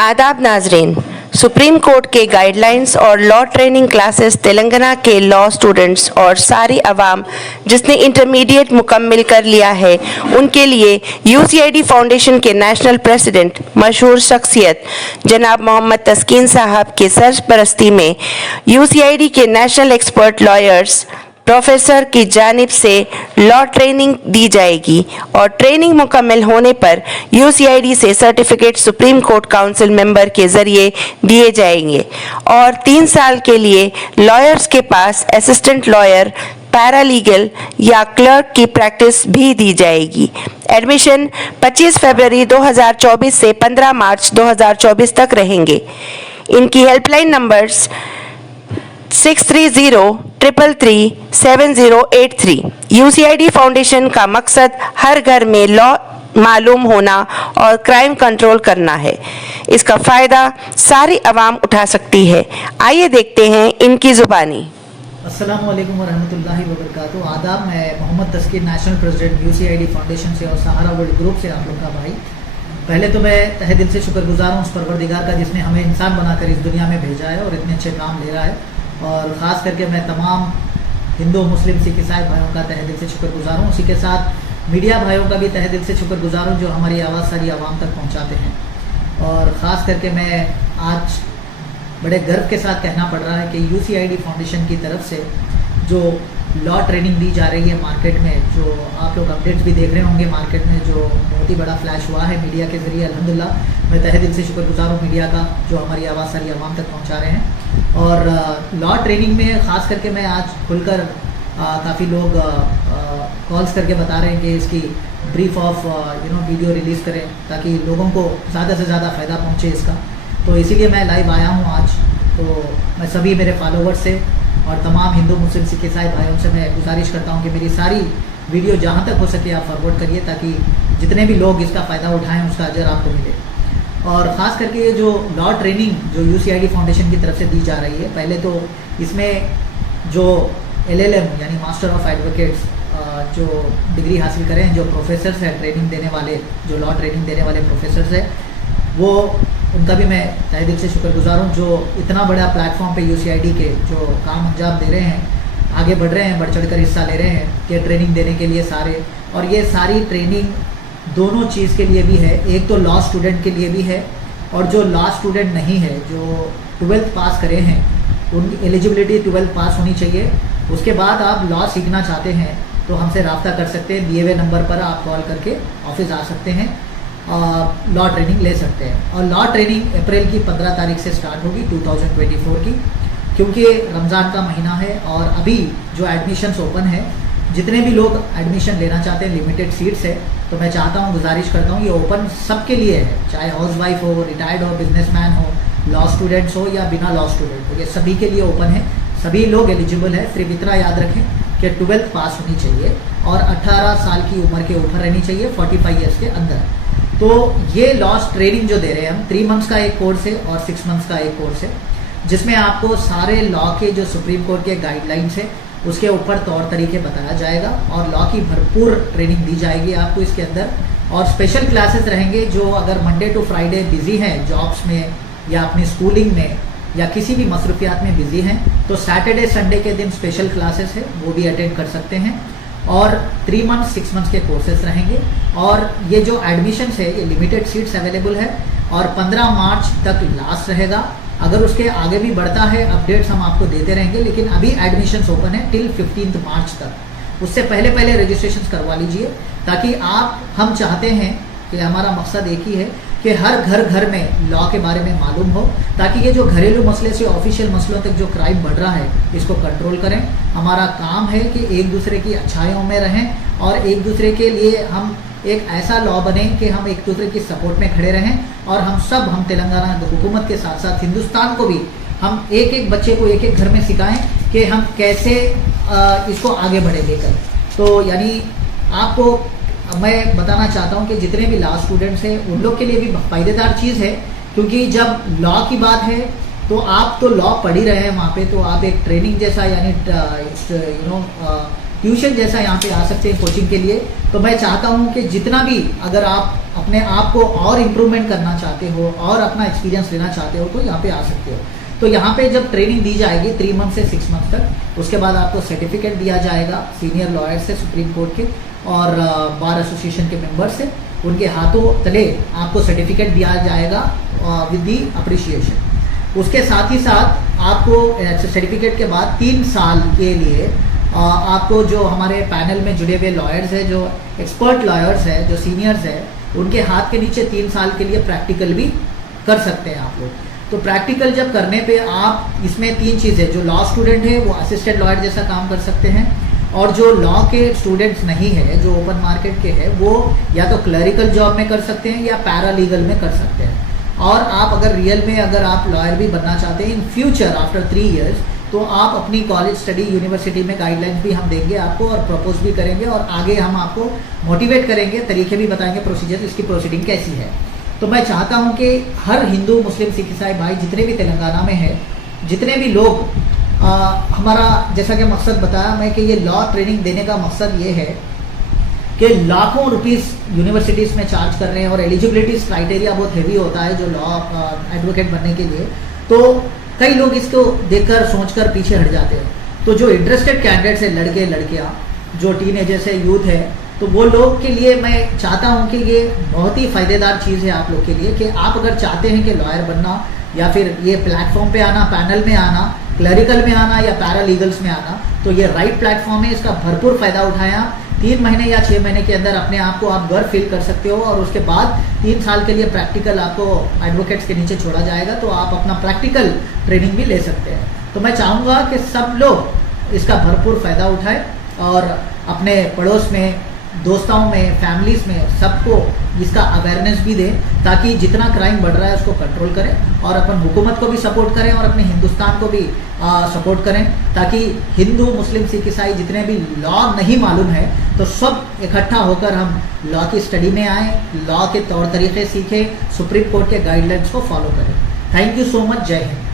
आदाब नाजरीन। Supreme court के गाइडलाइंस और लॉ ट्रेनिंग क्लासेस तेलंगाना के लॉ स्टूडेंट्स और सारी अवाम जिसने इंटरमीडिएट मुकम्मिल कर लिया है उनके लिए यूसीआईडी फाउंडेशन के नेशनल प्रेसिडेंट मशहूर शख्सियत जनाब मोहम्मद तस्कीन साहब के सरपरस्ती में यूसीआईडी के नेशनल एक्सपर्ट लॉयर्स प्रोफेसर की जानिब से लॉ ट्रेनिंग दी जाएगी और ट्रेनिंग मुकम्मल होने पर यूसीआईडी से certificate supreme court council member के ज़रिए दिए जाएंगे और 3 साल के लिए लॉयर्स के पास असिस्टेंट लॉयर, पैरालीगल या क्लर्क की प्रैक्टिस भी दी जाएगी। एडमिशन 25 फरवरी 2024 से 15 मार्च 2024 तक रहेंगे। इनकी हेल्पलाइन नंबर्स 6303337083। यूसीआईडी फाउंडेशन का मकसद हर घर में लॉ मालूम होना और क्राइम कंट्रोल करना है। इसका फ़ायदा सारी अवाम उठा सकती है। आइए देखते हैं इनकी ज़ुबानी। अस्सलाम वालेकुम वरहमतुल्लाहि वबरकातुहू। आदाब, मैं मोहम्मद तस्कीन नेशनल प्रेसिडेंट यूसीआईडी फाउंडेशन से और सहारा वर्ल्ड ग्रुप से आप लोग का भाई। पहले तो मैं तहे दिल से शुक्रगुजार हूँ उस परवरदिगार का जिसने हमें इंसान बनाकर इस दुनिया में भेजा है और इतने अच्छे काम ले रहा है। और ख़ास करके मैं तमाम हिंदू, मुस्लिम, सिख, ईसाई भाइयों का तहे दिल से शुक्रगुजार हूँ। उसी के साथ मीडिया भाइयों का भी तहे दिल से शुक्रगुजार हूँ जो हमारी आवाज़ सारी आवाम तक पहुँचाते हैं। और ख़ास करके मैं आज बड़े गर्व के साथ कहना पड़ रहा है कि यूसीआईडी फाउंडेशन की तरफ से जो लॉ ट्रेनिंग दी जा रही है मार्केट में, जो आप लोग अपडेट्स भी देख रहे होंगे मार्केट में जो बहुत ही बड़ा फ्लैश हुआ है मीडिया के ज़रिए, अल्हम्दुलिल्लाह मैं तहे दिल से शुक्रगुजार हूँ मीडिया का जो हमारी आवाज़ सारी आवाम तक पहुँचा रहे हैं। और लॉ ट्रेनिंग में ख़ास करके मैं आज खुलकर काफ़ी लोग कॉल्स करके बता रहे हैं कि इसकी ब्रीफ ऑफ वीडियो रिलीज़ करें ताकि लोगों को ज़्यादा से ज़्यादा फ़ायदा पहुँचे इसका। तो इसीलिए मैं लाइव आया हूँ आज। तो मैं सभी मेरे फॉलोवर्स से और तमाम हिंदू, मुस्लिम, सिख, ईसाई भाइयों से मैं गुजारिश करता हूँ कि मेरी सारी वीडियो जहाँ तक हो सके आप फॉरवर्ड करिए ताकि जितने भी लोग इसका फ़ायदा उठाएँ उसका अजर आपको मिले। और ख़ास करके ये जो लॉ ट्रेनिंग जो यूसीआईडी फाउंडेशन की तरफ से दी जा रही है, पहले तो इसमें जो LLM यानी मास्टर ऑफ एडवोकेट्स जो डिग्री हासिल करें, जो प्रोफेसर्स हैं ट्रेनिंग देने वाले, जो लॉ ट्रेनिंग देने वाले प्रोफेसर्स हैं, वो उनका भी मैं तहे दिल से शुक्रगुजार हूँ जो इतना बड़ा प्लेटफॉर्म पे यूसीआईडी के जो काम अंजाम दे रहे हैं, आगे बढ़ रहे हैं, बढ़ चढ़ कर हिस्सा ले रहे हैं कि ट्रेनिंग देने के लिए सारे। और ये सारी ट्रेनिंग दोनों चीज़ के लिए भी है, एक तो लॉ स्टूडेंट के लिए भी है और जो लॉ स्टूडेंट नहीं है, जो 12th पास करे हैं, उनकी एलिजिबिलिटी 12th पास होनी चाहिए। उसके बाद आप लॉ सीखना चाहते हैं तो हमसे रब्ता कर सकते हैं, दिए हुए नंबर पर आप कॉल करके ऑफिस आ सकते हैं, लॉ ट्रेनिंग ले सकते हैं। और लॉ ट्रेनिंग अप्रैल की 15 तारीख से स्टार्ट होगी 2024 की, क्योंकि रमज़ान का महीना है और अभी जो एडमिशन्स ओपन है, जितने भी लोग एडमिशन लेना चाहते हैं, लिमिटेड सीट्स है, तो मैं चाहता हूँ, गुजारिश करता हूँ ये ओपन सबके लिए है, चाहे हाउस वाइफ हो, रिटायर्ड हो, बिजनेसमैन हो, लॉ स्टूडेंट्स हो या बिना लॉ स्टूडेंट हो, ये सभी के लिए ओपन है। सभी लोग एलिजिबल है। सिर्फ इतना याद रखें कि 12th पास होनी चाहिए और 18 साल की उम्र के ऊपर रहनी चाहिए, 45 ईयर्स के अंदर। तो ये लॉ ट्रेनिंग जो दे रहे हैं हम, 3 मंथ्स का एक कोर्स है और 6 मंथ्स का एक कोर्स है, जिसमें आपको सारे लॉ के जो सुप्रीम कोर्ट के गाइडलाइंस है उसके ऊपर तौर तरीके बताया जाएगा और लॉ की भरपूर ट्रेनिंग दी जाएगी आपको इसके अंदर। और स्पेशल क्लासेस रहेंगे जो अगर मंडे टू फ्राइडे बिजी हैं जॉब्स में या अपनी स्कूलिंग में या किसी भी मसरूफियात में बिजी हैं, तो सैटरडे संडे के दिन स्पेशल क्लासेस है वो भी अटेंड कर सकते हैं। और 3 मंथ्स 6 मंथ्स के कोर्सेज रहेंगे। और ये जो एडमिशन्स है ये लिमिटेड सीट्स अवेलेबल है और 15 मार्च तक लास्ट रहेगा। अगर उसके आगे भी बढ़ता है अपडेट्स हम आपको देते रहेंगे, लेकिन अभी एडमिशन्स ओपन है टिल 15 मार्च तक। उससे पहले पहले रजिस्ट्रेशन करवा लीजिए ताकि हम चाहते हैं कि हमारा मकसद एक ही है कि हर घर में लॉ के बारे में मालूम हो, ताकि ये जो घरेलू मसले से ऑफिशियल मसलों तक जो क्राइम बढ़ रहा है इसको कंट्रोल करें। हमारा काम है कि एक दूसरे की अच्छाइयों में रहें और एक दूसरे के लिए हम एक ऐसा लॉ बने कि हम एक दूसरे की सपोर्ट में खड़े रहें। और हम तेलंगाना हुकूमत के साथ साथ हिंदुस्तान को भी हम एक एक बच्चे को एक एक घर में सिखाएं कि हम कैसे इसको आगे बढ़े लेकर। तो यानी आपको मैं बताना चाहता हूं कि जितने भी लॉ स्टूडेंट्स हैं उन लोग के लिए भी फ़ायदेदार चीज़ है, क्योंकि जब लॉ की बात है तो आप तो लॉ पढ़ ही रहे हैं वहाँ पे, तो आप एक ट्रेनिंग जैसा यानी ट्यूशन जैसा यहाँ पे आ सकते हैं कोचिंग के लिए। तो मैं चाहता हूँ कि जितना भी अगर आप अपने आप को और इम्प्रूवमेंट करना चाहते हो और अपना एक्सपीरियंस लेना चाहते हो तो यहाँ पे आ सकते हो। तो यहाँ पे जब ट्रेनिंग दी जाएगी 3 मंथ से 6 मंथ तक, उसके बाद आपको सर्टिफिकेट दिया जाएगा सीनियर लॉयर से, सुप्रीम कोर्ट के और बार एसोसिएशन के मेंबर से, उनके हाथों तले आपको सर्टिफिकेट दिया जाएगा विद दी अप्रिशिएशन। उसके साथ ही साथ आपको सर्टिफिकेट के बाद 3 साल के लिए आपको जो हमारे पैनल में जुड़े हुए लॉयर्स हैं, जो एक्सपर्ट लॉयर्स हैं, जो सीनियर्स हैं, उनके हाथ के नीचे 3 साल के लिए प्रैक्टिकल भी कर सकते हैं आप लोग। तो प्रैक्टिकल जब करने पे आप इसमें 3 चीज़ें, जो लॉ स्टूडेंट है वो असिस्टेंट लॉयर जैसा काम कर सकते हैं, और जो लॉ के स्टूडेंट्स नहीं है, जो ओपन मार्केट के हैं, वो या तो क्लरिकल जॉब में कर सकते हैं या पैरालीगल में कर सकते हैं। और आप अगर रियल में अगर आप लॉयर भी बनना चाहते हैं इन फ्यूचर आफ्टर 3 years, तो आप अपनी कॉलेज स्टडी यूनिवर्सिटी में गाइडलाइंस भी हम देंगे आपको और प्रपोज भी करेंगे, और आगे हम आपको मोटिवेट करेंगे, तरीके भी बताएंगे, प्रोसीजर, इसकी प्रोसीडिंग कैसी है। तो मैं चाहता हूं कि हर हिंदू, मुस्लिम, सिख, ईसाई भाई जितने भी तेलंगाना में हैं, जितने भी लोग हमारा जैसा कि मकसद बताया मैं कि ये लॉ ट्रेनिंग देने का मकसद ये है कि लाखों रुपीस यूनिवर्सिटीज़ में चार्ज कर रहे हैं और एलिजिबिलिटीज़ क्राइटेरिया बहुत हेवी होता है जो लॉ एडवोकेट बनने के लिए। तो कई लोग इसको देखकर सोचकर पीछे हट जाते हैं। तो जो इंटरेस्टेड कैंडिडेट्स हैं, लड़के लड़कियाँ, जो टीनेजर्स है, यूथ है, तो वो लोग के लिए मैं चाहता हूँ कि ये बहुत ही फ़ायदेदार चीज़ है आप लोग के लिए कि आप अगर चाहते हैं कि लॉयर बनना या फिर ये प्लेटफॉर्म पे आना, पैनल में आना, क्लरिकल में आना या पैरालीगल्स में आना, तो ये राइट प्लेटफॉर्म है। इसका भरपूर फ़ायदा उठाएं आप। 3 महीने या 6 महीने के अंदर अपने आप को आप गर्व फील कर सकते हो, और उसके बाद 3 साल के लिए प्रैक्टिकल आपको एडवोकेट्स के नीचे छोड़ा जाएगा, तो आप अपना प्रैक्टिकल ट्रेनिंग भी ले सकते हैं। तो मैं चाहूँगा कि सब लोग इसका भरपूर फ़ायदा उठाएं और अपने पड़ोस में, दोस्तों में, फैमिलीज़ में सबको इसका अवेयरनेस भी दें, ताकि जितना क्राइम बढ़ रहा है उसको कंट्रोल करें और अपन हुकूमत को भी सपोर्ट करें और अपने हिंदुस्तान को भी सपोर्ट करें, ताकि हिंदू, मुस्लिम, सिख, ईसाई जितने भी लॉ नहीं मालूम है तो सब इकट्ठा होकर हम लॉ की स्टडी में आएँ, लॉ के तौर तरीके सीखें, सुप्रीम कोर्ट के गाइडलाइंस को फॉलो करें। Thank you so much. जय हिंद।